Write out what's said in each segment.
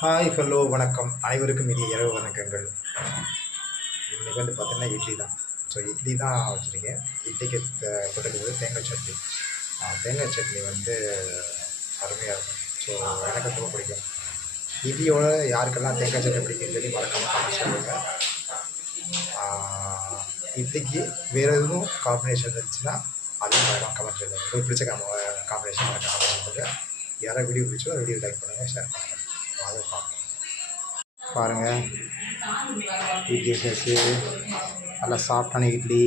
Hi hello வணக்கம் அனைவருக்கும் இனிய இரவு வணக்கங்கள். இன்றைக்கி வந்து பார்த்திங்கன்னா இட்லி தான். ஸோ இட்லி தான் வச்சுருக்கேன். இட்லிக்கு தொட்டுக்கிறது தேங்காய் சட்னி. தேங்காய் சட்னி வந்து அருமையாக இருக்கும். ஸோ எனக்கு ரொம்ப பிடிக்கும். இட்லியோட யாருக்கெல்லாம் தேங்காய் சட்னி பிடிக்கும்னு சொல்லி மறக்காம கமெண்ட் சொல்லுங்கள். இட்லிக்கு வேறு எதுவும் காம்பினேஷன் இருந்துச்சுன்னா அதையும் மறக்காம கமெண்ட் சொல்லுங்கள். உங்களுக்கு பிடிச்ச காம்பினேஷன் மறக்காம கமெண்ட் சொல்லுங்கள். யாராவது வீடியோ பிடிச்சோ வீடியோ லைக் பண்ணுங்கள், ஷேர் பண்ணுங்கள். அதை பாருங்கள், இட்லி வச்சாச்சு. நல்லா சாஃப்டான இட்லி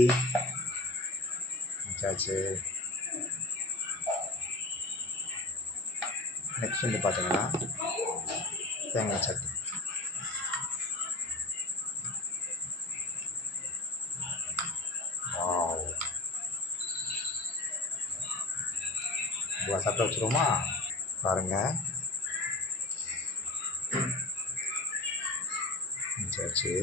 வச்சாச்சு. நெக்ஸ்ட் வந்து பார்த்தீங்கன்னா தேங்காய் சட்னி. இவ்வளோ சாப்பிட்டு வச்சுருவோமா? பாருங்கள், வச்சாச்சு.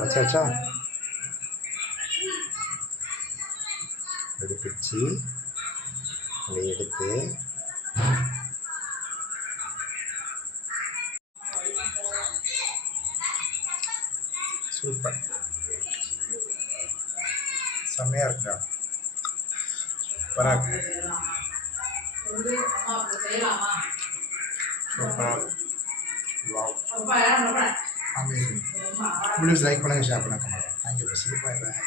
வச்சாச்சா? எடுப்பிச்சு அதை எடுத்து சூப்பர், செம்மையாக இருக்குங்க. சூப்பராக அமேசிங். வீடியோஸ் லைக் பண்ணுங்கள், ஷேர் பண்ணுங்கள், கமெண்ட். தேங்க்யூ. பாய் பாய்.